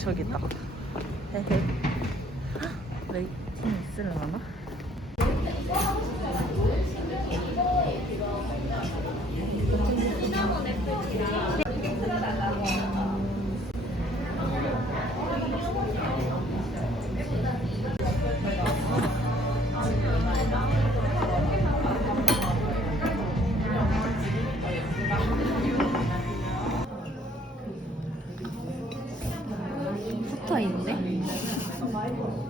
저기 있다. 네, 네. 차이인데?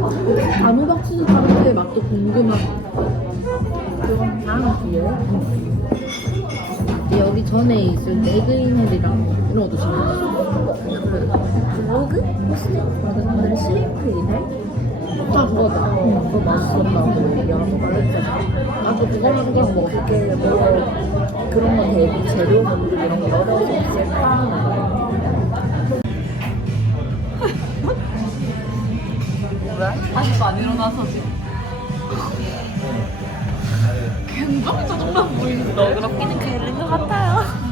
단호박 치즈 타르트의 맛도 궁금하고. 좀 다음 기회에 여기 전에 있을 때 에그인헬이랑 이런 것도 재밌었어. 블로그? 맞아 오늘 슬링크 이네? 아, 그거다. 어, 그거 맛있었다고 얘기하고 말했잖아 나도 그거만 그냥 뭐 어떻게 뭐 그런 거 대비 재료들 이런 거 어려워서 없을까? 왜? 아직도 안 일어나서지. 굉장히 짜증나 보이는데. 너그럽기는 그런 것 같아요.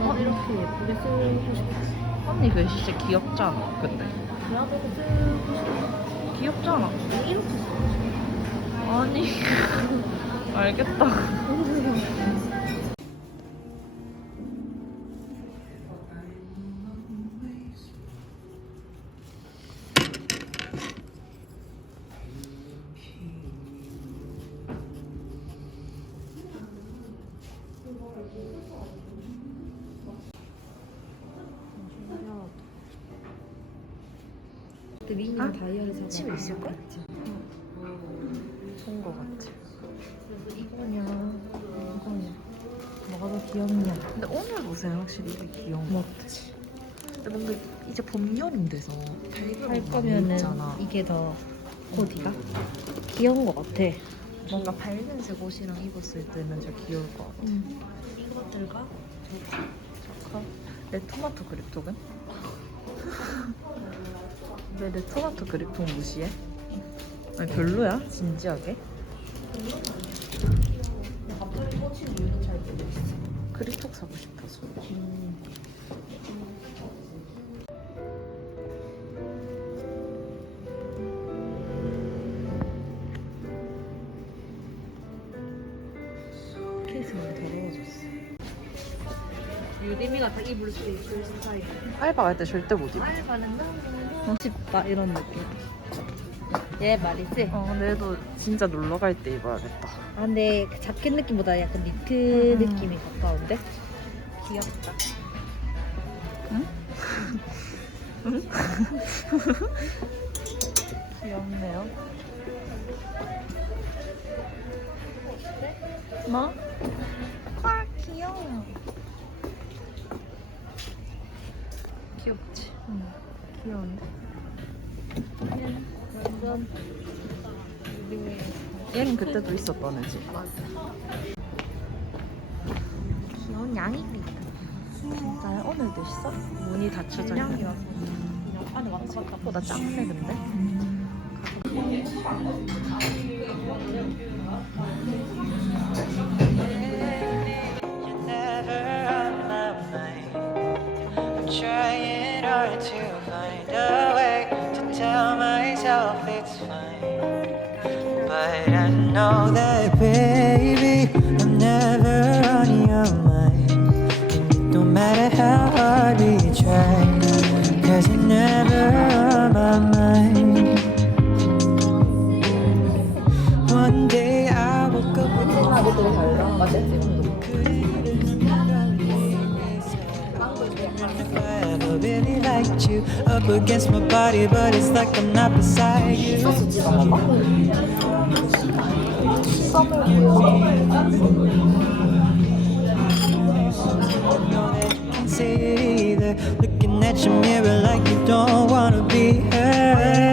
어, 이렇게 예쁘게 쓰고 싶어. 언니 그 진짜 귀엽잖아, 근데. 싶어. 귀엽잖아. 이렇게 쓰고 아니. 알겠다. 그때 미니 아? 다이어리 사고. 집에 있을걸? 좋은 거 같아. 이거냐, 이거냐. 뭐가 더 귀엽냐. 근데 오늘 보세요, 확실히 이게 귀여운 거. 뭐, 근데 뭔가 이제 봄, 여름 돼서 할 거면은 입잖아. 이게 더 코디가 귀여운 것 같아. 뭔가 밝은색 옷이랑 입었을 때는 좀 귀여울 것 같아. 음. 이것들과 잠깐. 내 토마토 그립톡은? 왜 내 토마토 그립톡 무시해? 아니 별로야? 진지하게? 갑자기 꽂힌 이유는 잘 모르겠어. 그립톡 사고 싶어서. 케이스가 더러워졌어. 유리미가 다 입을 수 있을 스타일. 알바 갈 때 절대 못 입어. 알바는 너무 싶다 이런 느낌. 얘 말이지. 어, 근데 얘도 진짜 놀러 갈 때 입어야겠다. 아 근데 그 자켓 느낌보다 약간 니트 음. 느낌이 가까운데? 귀엽다. 귀엽네요. 뭐? 아, 귀여워. 귀엽지? 응. 귀여운데? 완전 유리미. 얘는 그때도 있었던 애지. 맞아. 귀여운 양이리. 진짜요? 오늘도 있어? 문이 닫혀져 있는. 그냥 안에 왔다 생각보다 작네 근데. You're know that, baby, I'm never on your mind. And no matter how hard we try, cause you're never on my mind. One day I woke up with you. Looking at your mirror like you don't wanna be early.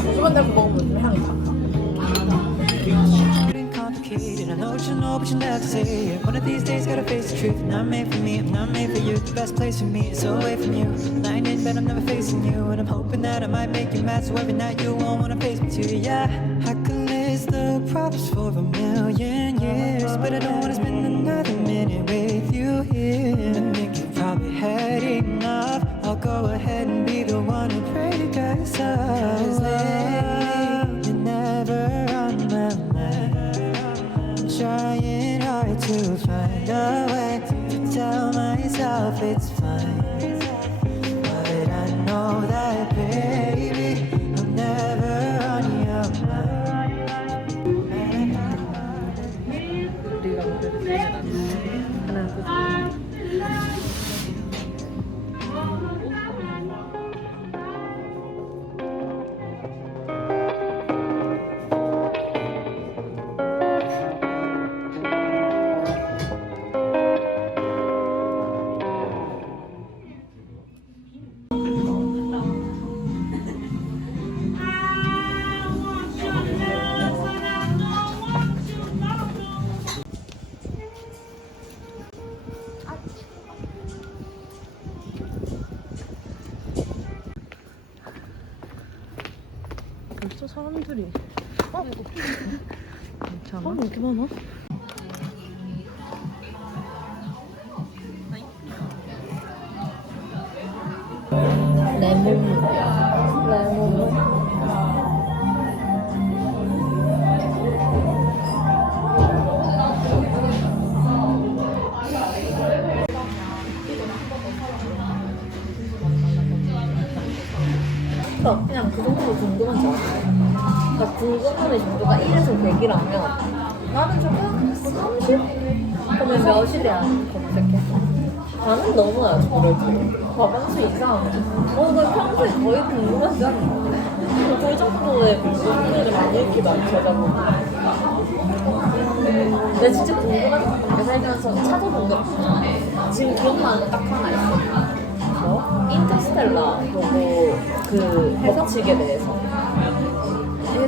근데 두번 달고 먹으면 좀 향이 나. Getting complicated. I know what you know, but you never say it. One of these days, gotta face the truth. Not made for me, I'm not made for you. The best place for me is away from you. Lying in bed, I'm never facing you. And I'm hoping that I might make you mad. So every night you won't wanna face me too. Yeah, I could list the problems for a million years. But I don't wanna spend another minute with you here. I think you've probably had enough. I'll go ahead and be the one to break us up. 'Cause lately, you're never on my mind. I'm trying hard to find a way to tell myself it's 사람들이 어? 괜찮아? 사람 왜 이렇게 많아? 궁금함의 정도가 1에서 100이라면 나는 조금 30? 그러면 몇이 돼야 검색해? 반은 넘어야지. 때 과반수 이상. 어, 나 평소에 거의 궁금하지 않아? 그 정도의 궁금들을 많이 이렇게 많이 찾아보고. 내가 진짜 궁금한 게 살면서 찾아본 게 지금 기억나는 거 딱 하나 있어. 뭐? 인터스텔라 보고 그 법칙에 대해서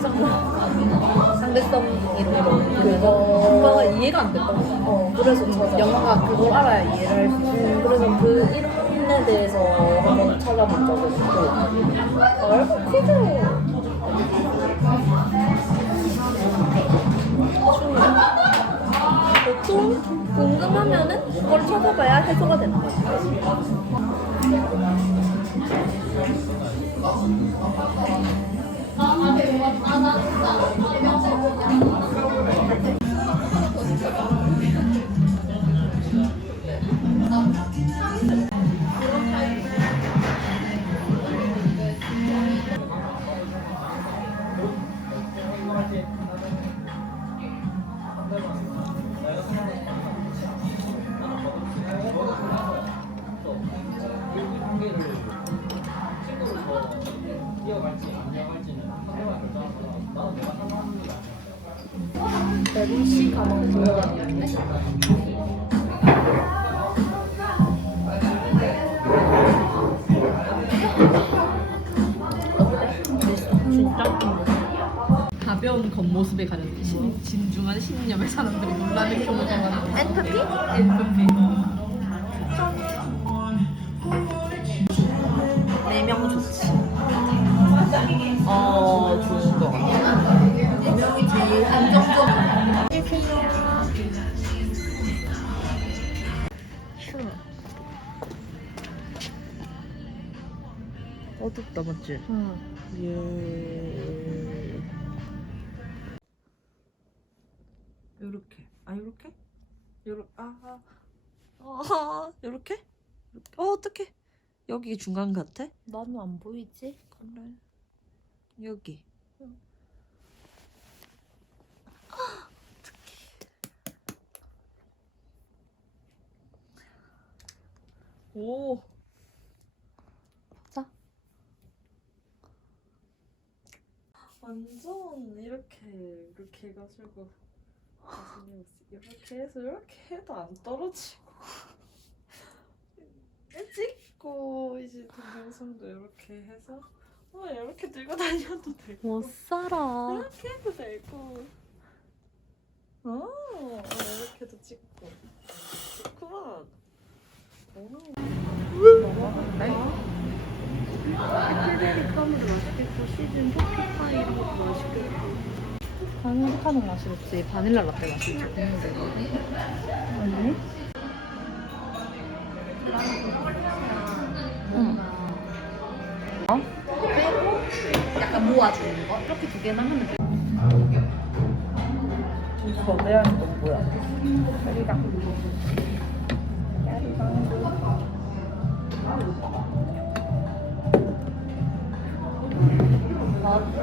상대성 상대성으로 그래서 엄마가 이해가 안 됐다. 어 그래서 저 영화가 그걸 알아야 이해를 할 수 있고 음, 그래서 그 이름에 대해서 한번 찾아본 적이 있고 얼굴 크죠. 보통 궁금하면은 그걸 찾아봐야 해소가 되는 거야. 음. なるほど。 가벼운 겉모습에 가려 듯이, 진중한 신념의 사람들이 놀라는 경우가 많아. 엔프피? 엔프피. 어둡다 맞지? 응. 예 요렇게. 아 요렇게? 요렇게. 아 아, 아 이렇게? 어 어떡해? 여기 중간 같아? 나는 안 보이지? 그래. 여기. 오. 완전 이렇게 이렇게 해가지고 가슴이 이렇게 해서 이렇게 해도 안 떨어지고. 찍고 이제 동영상도 이렇게 해서 어, 이렇게 들고 다녀도 되고. 못 살아. 이렇게 해도 되고. 어 이렇게도 찍고. 좋구만. 오. 맛있겠고 시즌 포피파이 이런 것도 맛있겠고 바닐라는 맛있겠지 바닐라 라떼 맛있지 아니 응. 약간 모아주는 거? 이렇게 두 개만 하면 돼 거대한 건 뭐야?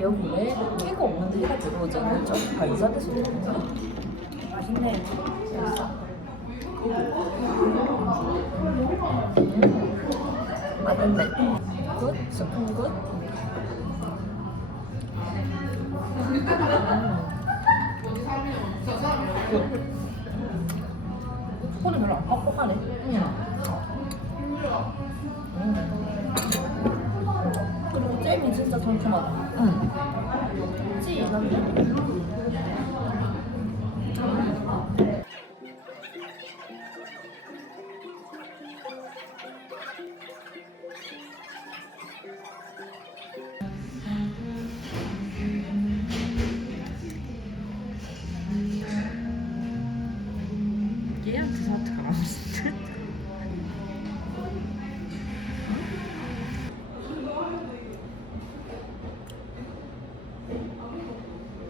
여기 왜 깨가 없는데 해가 들어오지 않는 점? 반사돼서 그런가? 맛있네 음. 맛있네 굿? 스푼 굿? 뻑뻑하네. 그리고 잼이 진짜 상큼하다. 응. 찌얘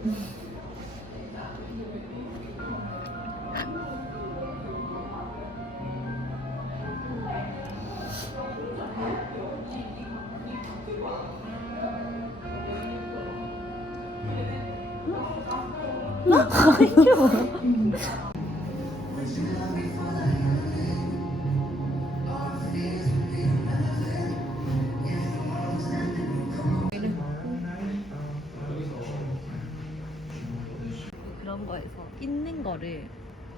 아니요. 그런 거에서 있는 거를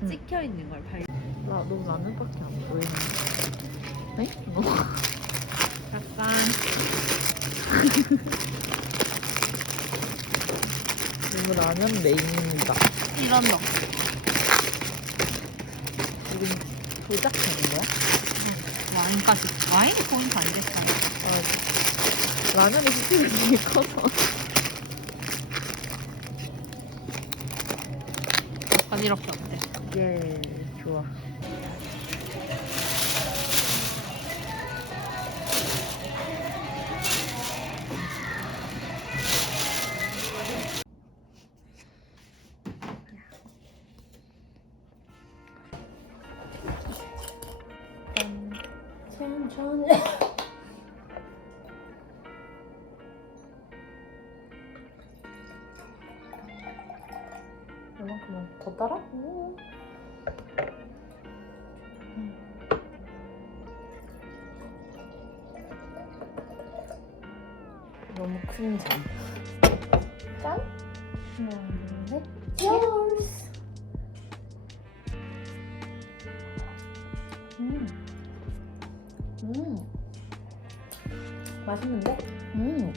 응. 찍혀 있는 걸 발. 나, 너 라면밖에 안 보이는데. 네? 뭐? 약간 이거 라면 메인입니다. 이런 거. 우린 조작하는 거야? 와인까지 와인이 포인트 아니겠어요? 어, 라면이 스피드 되게 커서. 이렇게 어때? 예, 좋아. 너무 큰 잔. 짠. 하나, 둘, 셋. Cheers. 음. 음. 맛있는데? 음.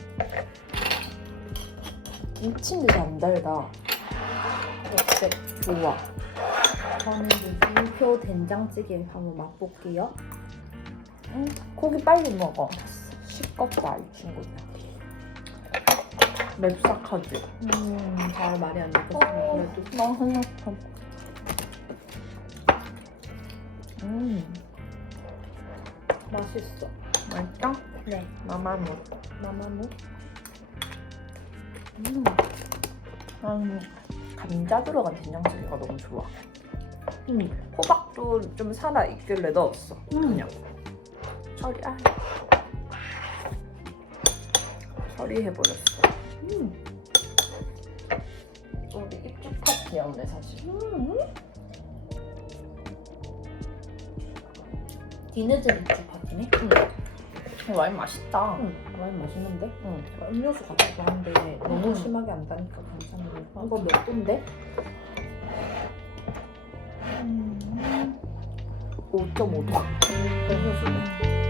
미친 듯이 안 달다. 어때? 좋아. 저는 유표 된장찌개 한번 맛볼게요. 음, 고기 빨리 먹어. 시끄럽다, 이 친구들. 맵싹하지? 음, 잘 말이 안 되고 어. 그래도 나 생각해. 음, 맛있어. 맛있다? 네, 마마무. 마마무. 음. 음, 감자 들어간 된장찌개가 너무 좋아. 음, 호박도 좀 살아있길래 넣었어. 음. 그냥. 처리, 아. 처리해버렸어. 음, 우리 입집 파티였네, 사실. 음. 입주 파티네. 음. 와인 맛있다. 음, 와인 맛있는데? 응. 음료수 같기도 한데 너무 음. 심하게 안 다니까 괜찮네. 이거 몇 도인데? 음. 5.5도. 음료수네.